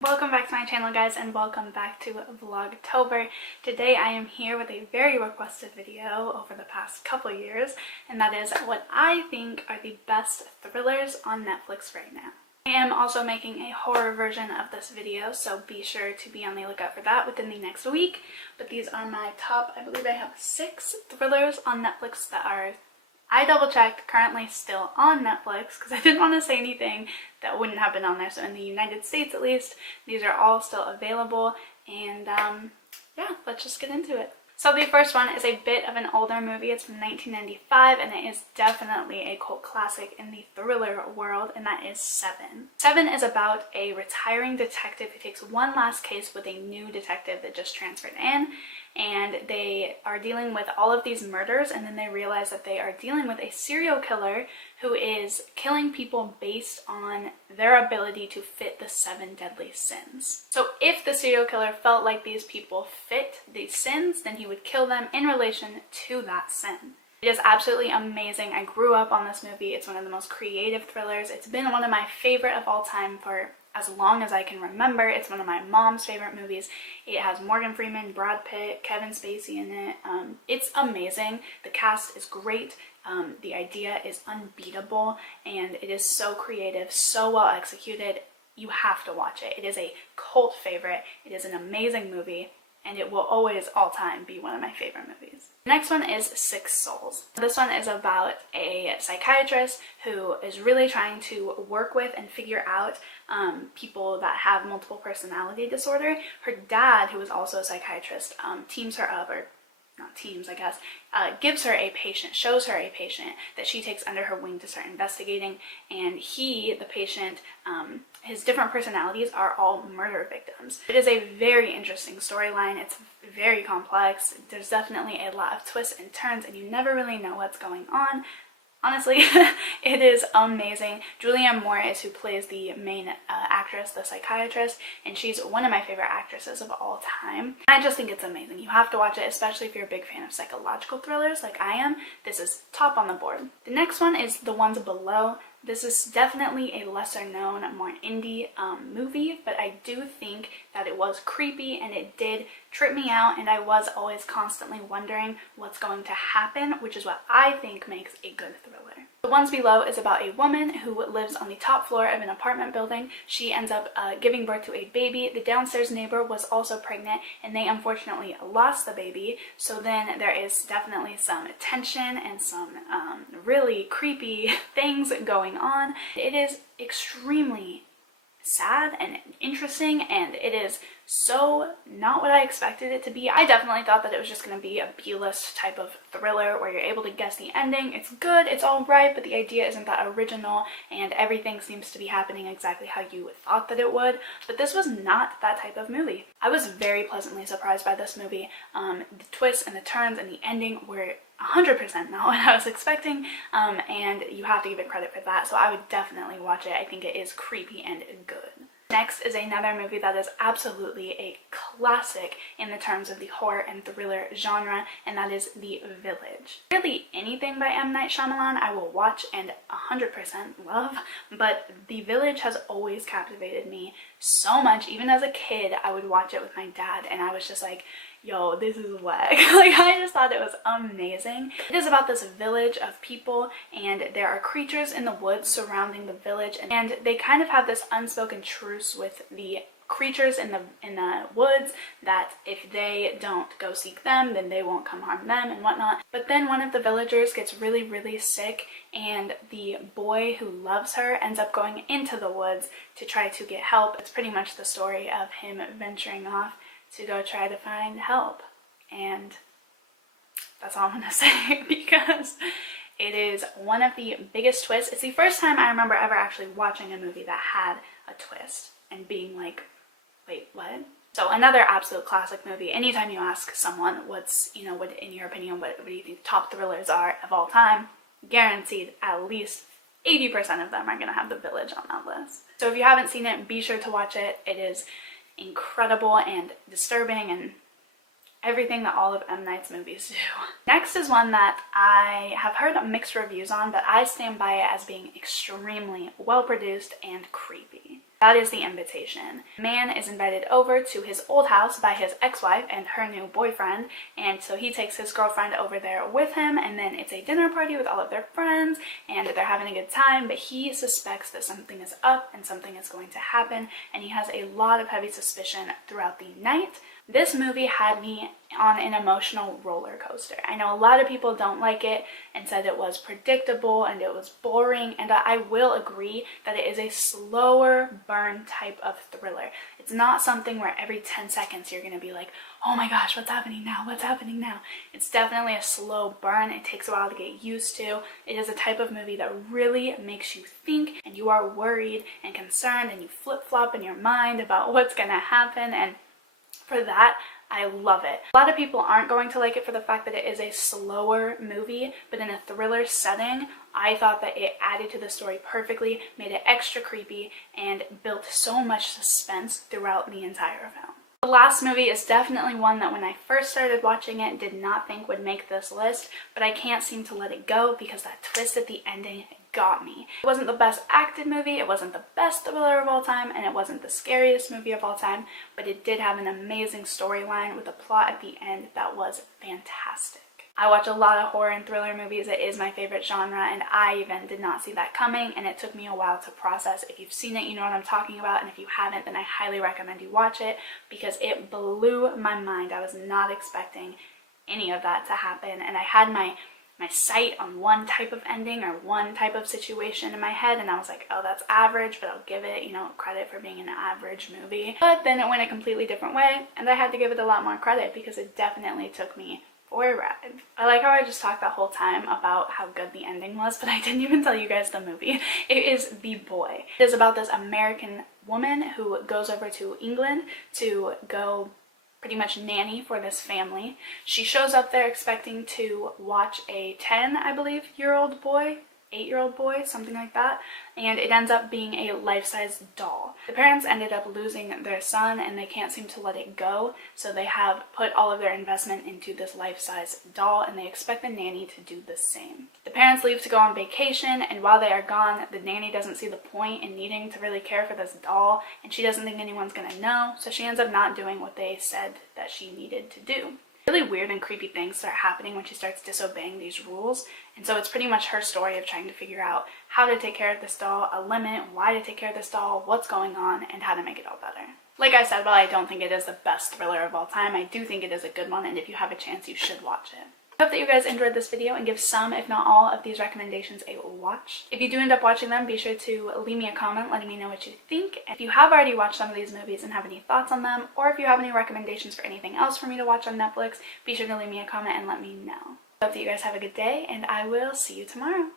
Welcome back to my channel, guys, and welcome back to Vlogtober. Today I am here with a very requested video over the past couple years, and that is what I think are the best thrillers on Netflix right now. I am also making a horror version of this video, so be sure to be on the lookout for that within the next week. But these are my top, I believe I have 6 thrillers on Netflix that are, I double-checked, currently still on Netflix because I didn't want to say anything that wouldn't have been on there. So in the United States, at least, these are all still available. And yeah, let's just get into it. So the first one is a bit of an older movie. It's from 1995, and it is definitely a cult classic in the thriller world, and that is Seven. Seven is about a retiring detective who takes one last case with a new detective that just transferred in, and they are dealing with all of these murders, and then they realize that they are dealing with a serial killer who is killing people based on their ability to fit the 7 deadly sins. So if the serial killer felt like these people fit these sins, then he would kill them in relation to that sin. It is absolutely amazing. I grew up on this movie. It's one of the most creative thrillers. It's been one of my favorite of all time for as long as I can remember. It's one of my mom's favorite movies. It has Morgan Freeman, Brad Pitt, Kevin Spacey in it. It's amazing. The cast is great. The idea is unbeatable, and it is so creative, so well executed. You have to watch it. It is a cult favorite. It is an amazing movie, and it will always, all time, be one of my favorite movies. The next one is Six Souls. This one is about a psychiatrist who is really trying to work with and figure out people that have multiple personality disorder. Her dad, who is also a psychiatrist, teams her up, or not teams, I guess, gives her a patient, shows her a patient that she takes under her wing to start investigating, and he, the patient, his different personalities are all murder victims. It is a very interesting storyline. It's very complex. There's definitely a lot of twists and turns, and you never really know what's going on. Honestly, it is amazing. Julianne Moore is who plays the main actress, the psychiatrist, and she's one of my favorite actresses of all time. I just think it's amazing. You have to watch it, especially if you're a big fan of psychological thrillers like I am. This is top on the board. The next one is The Ones Below. This is definitely a lesser known, more indie movie, but I do think that it was creepy and it did trip me out, and I was always constantly wondering what's going to happen, which is what I think makes a good thriller. The Ones Below is about a woman who lives on the top floor of an apartment building. She ends up giving birth to a baby. The downstairs neighbor was also pregnant, and they unfortunately lost the baby. So then there is definitely some tension and some really creepy things going on. It is extremely sad and interesting, and it is so not what I expected it to be. I definitely thought that it was just going to be a B-list type of thriller where you're able to guess the ending. It's good, it's all right, but the idea isn't that original, and everything seems to be happening exactly how you thought that it would. But this was not that type of movie. I was very pleasantly surprised by this movie. The twists and the turns and the ending were 100% not what I was expecting, and you have to give it credit for that, so I would definitely watch it. I think it is creepy and good. Next is another movie that is absolutely a classic in the terms of the horror and thriller genre, and that is The Village. Really anything by M. Night Shyamalan I will watch and 100% love, but The Village has always captivated me so much. Even as a kid, I would watch it with my dad, and I was just like, yo, this is whack. Like, I just thought it was amazing. It is about this village of people, and there are creatures in the woods surrounding the village, and they kind of have this unspoken truce with the creatures in the woods that if they don't go seek them, then they won't come harm them and whatnot. But then one of the villagers gets really, really sick, and the boy who loves her ends up going into the woods to try to get help. It's pretty much the story of him venturing off to go try to find help, and that's all I'm gonna say because it is one of the biggest twists. It's the first time I remember ever actually watching a movie that had a twist and being like, wait, what? So another absolute classic movie. Anytime you ask someone what's, what in your opinion, what do you think the top thrillers are of all time, guaranteed at least 80% of them are gonna have The Village on that list. So if you haven't seen it, be sure to watch it. It is incredible and disturbing and everything that all of M. Night's movies do. Next is one that I have heard mixed reviews on, but I stand by it as being extremely well produced and creepy. That is The Invitation. A man is invited over to his old house by his ex-wife and her new boyfriend, and so he takes his girlfriend over there with him, and then it's a dinner party with all of their friends, and they're having a good time, but he suspects that something is up and something is going to happen, and he has a lot of heavy suspicion throughout the night. This movie had me on an emotional roller coaster. I know a lot of people don't like it and said it was predictable and it was boring, and I will agree that it is a slower burn type of thriller. It's not something where every 10 seconds you're going to be like, oh my gosh, what's happening now? What's happening now? It's definitely a slow burn. It takes a while to get used to. It is a type of movie that really makes you think, and you are worried and concerned, and you flip-flop in your mind about what's going to happen, and for that, I love it. A lot of people aren't going to like it for the fact that it is a slower movie, but in a thriller setting, I thought that it added to the story perfectly, made it extra creepy, and built so much suspense throughout the entire film. The last movie is definitely one that when I first started watching it, did not think would make this list, but I can't seem to let it go because that twist at the ending got me. It wasn't the best acted movie, it wasn't the best thriller of all time, and it wasn't the scariest movie of all time, but it did have an amazing storyline with a plot at the end that was fantastic. I watch a lot of horror and thriller movies. It is my favorite genre, and I even did not see that coming, and it took me a while to process. If you've seen it, you know what I'm talking about, and if you haven't, then I highly recommend you watch it because it blew my mind. I was not expecting any of that to happen, and I had my sight on one type of ending or one type of situation in my head, and I was like, oh, that's average, but I'll give it, you know, credit for being an average movie. But then it went a completely different way, and I had to give it a lot more credit because it definitely took me for a ride. I like how I just talked that whole time about how good the ending was, but I didn't even tell you guys the movie. It is The Boy. It is about this American woman who goes over to England to go pretty much nanny for this family. She shows up there expecting to watch a 10, I believe, year-old boy, 8-year-old boy, something like that, and it ends up being a life-size doll. The parents ended up losing their son and they can't seem to let it go, so they have put all of their investment into this life-size doll, and they expect the nanny to do the same. The parents leave to go on vacation, and while they are gone, the nanny doesn't see the point in needing to really care for this doll, and she doesn't think anyone's gonna know, so she ends up not doing what they said that she needed to do. Really weird and creepy things start happening when she starts disobeying these rules, and so it's pretty much her story of trying to figure out how to take care of this doll, a limit, why to take care of this doll, what's going on, and how to make it all better. Like I said, while I don't think it is the best thriller of all time, I do think it is a good one, and if you have a chance, you should watch it. I hope that you guys enjoyed this video and give some, if not all, of these recommendations a watch. If you do end up watching them, be sure to leave me a comment letting me know what you think. If you have already watched some of these movies and have any thoughts on them, or if you have any recommendations for anything else for me to watch on Netflix, be sure to leave me a comment and let me know. I hope that you guys have a good day, and I will see you tomorrow.